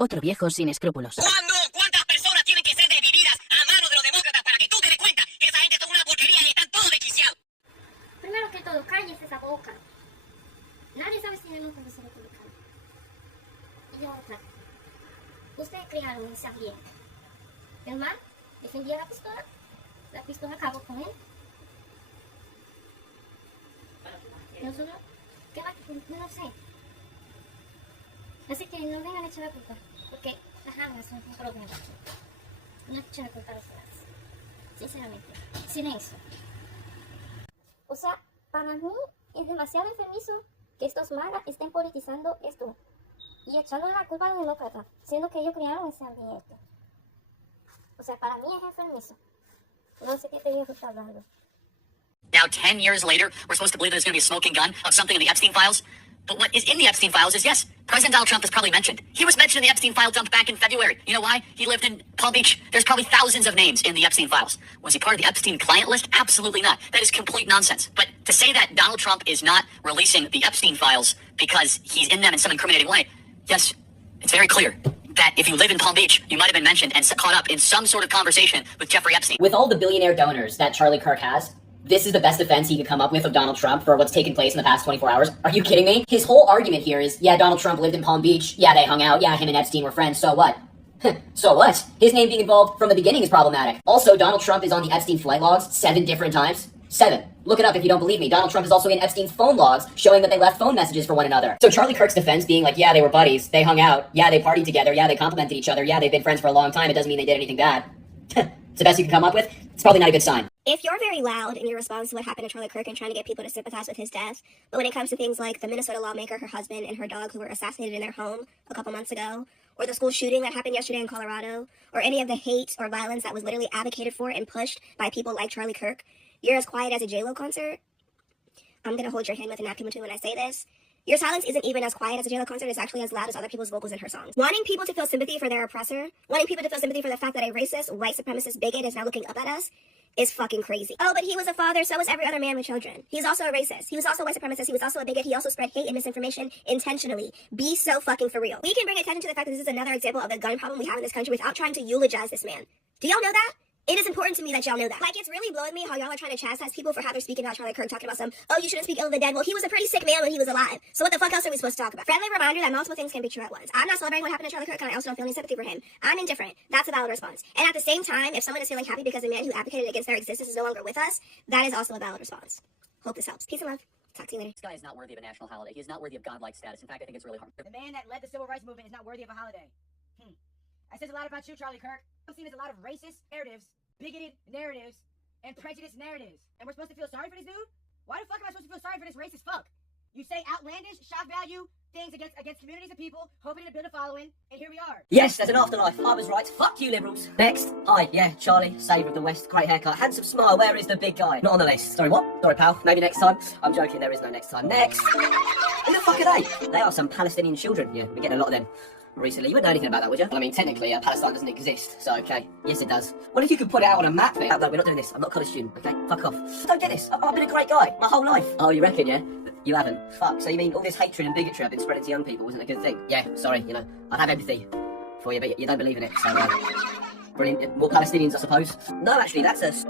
Otro viejo sin escrúpulos. ¿Cuántas personas tienen que ser divididas a manos de los demócratas para que tú te des cuenta que esa gente son una porquería y están todos desquiciados? Primero que todo, cállese esa boca. Nadie sabe si es un profesor republicano. Y otra, ustedes crearon ese ambiente. El man defendía la pistola acabó con él. Nosotros, ¿qué va? No sé. Así que no vengan a echar la culpa, porque las armas son un problema. No echen la culpa a los demás. Sinceramente, silencio. O sea, para mí es demasiado enfermizo que estos magas estén politizando esto y echándole la culpa a los demócratas, siendo que ellos crearon ese ambiente. O sea, para mí es enfermizo. No sé qué te viejo está hablando. Now, 10 years later, we're supposed to believe there's going to be a smoking gun of something in the Epstein files. But what is in the Epstein files is, yes, President Donald Trump is probably mentioned. He was mentioned in the Epstein file dump back in February. You know why? He lived in Palm Beach. There's probably thousands of names in the Epstein files. Was he part of the Epstein client list? Absolutely not. That is complete nonsense. But to say that Donald Trump is not releasing the Epstein files because he's in them in some incriminating way, yes, it's very clear that if you live in Palm Beach, you might have been mentioned and caught up in some sort of conversation with Jeffrey Epstein. With all the billionaire donors that Charlie Kirk has, this is the best defense he could come up with of Donald Trump for what's taken place in the past 24 hours. Are you kidding me? His whole argument here is, yeah, Donald Trump lived in Palm Beach. Yeah, they hung out. Yeah, him and Epstein were friends. So what? So what? His name being involved from the beginning is problematic. Also, Donald Trump is on the Epstein flight logs 7 different times. 7. Look it up if you don't believe me. Donald Trump is also in Epstein's phone logs, showing that they left phone messages for one another. So Charlie Kirk's defense being like, yeah, they were buddies, they hung out, yeah, they partied together, yeah, they complimented each other, yeah, they've been friends for a long time, it doesn't mean they did anything bad. It's the best you can come up with? It's probably not a good sign. If you're very loud in your response to what happened to Charlie Kirk and trying to get people to sympathize with his death, but when it comes to things like the Minnesota lawmaker, her husband, and her dog who were assassinated in their home a couple months ago, or the school shooting that happened yesterday in Colorado, or any of the hate or violence that was literally advocated for and pushed by people like Charlie Kirk, you're as quiet as a J-Lo concert. I'm gonna hold your hand with a napkin between when I say this. Your silence isn't even as quiet as a J-Lo concert. It's actually as loud as other people's vocals in her songs. Wanting people to feel sympathy for their oppressor, wanting people to feel sympathy for the fact that a racist, white supremacist bigot is now looking up at us, is fucking crazy. Oh, but he was a father, so was every other man with children. He's also a racist. He was also a white supremacist. He was also a bigot. He also spread hate and misinformation intentionally. Be so fucking for real. We can bring attention to the fact that this is another example of the gun problem we have in this country without trying to eulogize this man. Do y'all know that? It is important to me that y'all know that. Like, it's really blowing me how y'all are trying to chastise people for how they're speaking about Charlie Kirk, talking about oh, you shouldn't speak ill of the dead. Well, he was a pretty sick man when he was alive. So what the fuck else are we supposed to talk about? Friendly reminder that multiple things can be true at once. I'm not celebrating what happened to Charlie Kirk, and I also don't feel any sympathy for him. I'm indifferent. That's a valid response. And at the same time, if someone is feeling happy because a man who advocated against their existence is no longer with us, that is also a valid response. Hope this helps. Peace and love. Talk to you later. This guy is not worthy of a national holiday. He is not worthy of godlike status. In fact, I think it's really hard. The man that led the civil rights movement is not worthy of a holiday. That says a lot about you, Charlie Kirk. I'm seeing there's a lot of racist narratives, bigoted narratives, and prejudiced narratives. And we're supposed to feel sorry for this dude? Why the fuck am I supposed to feel sorry for this racist fuck? You say outlandish, shock value things against communities of people, hoping to build a following, and here we are. Yes, there's an afterlife. I was right. Fuck you, liberals. Next. Hi, yeah, Charlie, saviour of the West. Great haircut. Handsome smile. Where is the big guy? Not on the list. Sorry, what? Sorry, pal. Maybe next time. I'm joking. There is no next time. Next. Who the fuck are they? They are some Palestinian children. Yeah, we're getting a lot of them recently. You wouldn't know anything about that, would you? Well, I mean, technically, Palestine doesn't exist, so okay. Yes, it does. What if you could put it out on a map, mate? No, we're not doing this. I'm not a college student, okay? Fuck off. I don't get this. I've been a great guy my whole life. Oh, you reckon, yeah? You haven't. Fuck. So you mean all this hatred and bigotry I've been spreading to young people wasn't a good thing? Yeah, sorry, you know, I'd have empathy for you, but you don't believe in it, so, brilliant. More Palestinians, I suppose. No, actually, that's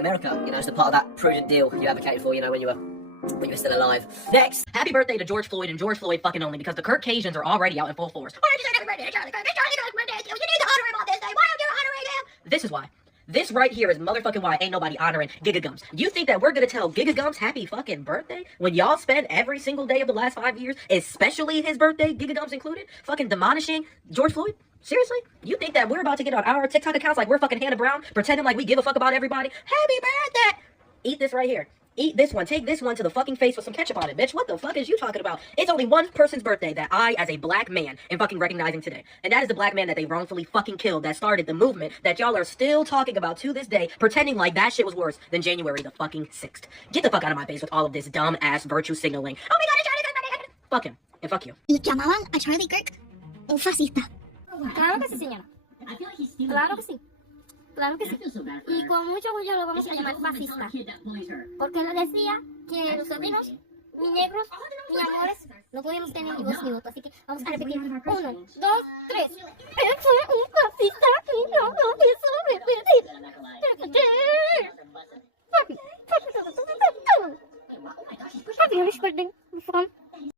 America, you know, it's the part of that prudent deal you advocated for, you know, when you were still alive. Next. Happy birthday to George Floyd and George Floyd fucking only, because the Kirkasians are already out in full force. Why did you say happy birthday to Charlie Kirk? It's Charlie Kirk's birthday. You need to honor him on this day. Why aren't you honoring him? This is why. This right here is motherfucking why ain't nobody honoring Giga Gums. You think that we're gonna tell Giga Gums happy fucking birthday when y'all spend every single day of the last 5 years, especially his birthday, Giga Gums included, fucking demolishing George Floyd? Seriously? You think that we're about to get on our TikTok accounts like we're fucking Hannah Brown, pretending like we give a fuck about everybody? Happy birthday! Eat this right here. Eat this one. Take this one to the fucking face with some ketchup on it, bitch. What the fuck is you talking about? It's only one person's birthday that I, as a black man, am fucking recognizing today. And that is the black man that they wrongfully fucking killed that started the movement that y'all are still talking about to this day, pretending like that shit was worse than January the fucking 6th. Get the fuck out of my face with all of this dumb-ass virtue signaling. Oh my god, it's Charlie Kirk! Fuck him. And fuck you. Y llamaban a Charlie Kirk un fascista. Claro que sí, señora. Claro que sí. Claro que sí. Y con mucho orgullo lo vamos a llamar fascista. Porque él decía que los sobrinos, mis negros, mis amores, No podíamos tener ni 2 minutos, así que vamos a repetir. 1, 2, 3. Fue un fascista y no lo hizo repetir. Papi, papi, papi, papi, papi, papi, papi, papi, papi, papi, papi, papi,